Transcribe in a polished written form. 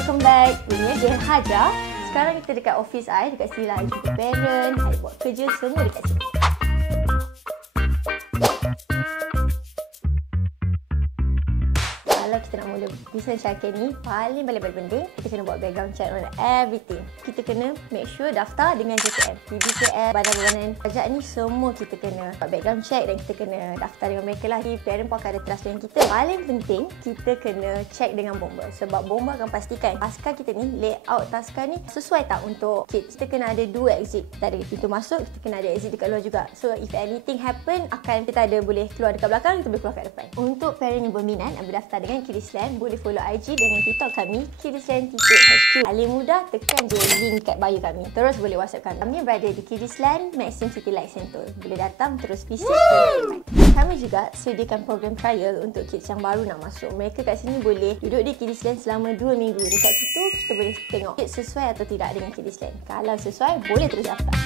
welcome back. Ini dia Hajar. Sekarang kita dekat office I, dekat sini lah. I jumpa parent, I buat kerja, semua dekat sini. Kalau kita nak mula business childcare ni, paling penting kita kena buat background check on everything. Kita kena make sure daftar dengan JKM, PBKM, badan-badan pajak ni semua kita kena buat background check dan kita kena daftar dengan mereka lah. Parent pun akan ada trust dengan kita. Paling penting kita kena check dengan bomba, sebab bomba akan pastikan taska kita ni, layout taska ni sesuai tak untuk kids. Kita kena ada 2 exit, dari pintu masuk, kita kena ada exit dekat luar juga. So if anything happen, kita ada boleh keluar dekat belakang, kita boleh keluar kat depan. Untuk parent yang berminat nak berdaftar dengan Kidsland, boleh follow IG dengan TikTok kami kidsland.hq. Paling mudah, tekan je link kat bio kami. Terus boleh WhatsApp kami. Kami berada di Kidsland, Maxim City Light Sentul. Boleh datang terus visit. Kami juga sediakan program trial untuk kids yang baru nak masuk. Mereka kat sini boleh duduk di Kidsland selama 2 minggu. Dekat situ kita boleh tengok kids sesuai atau tidak dengan Kidsland. Kalau sesuai, boleh terus daftar.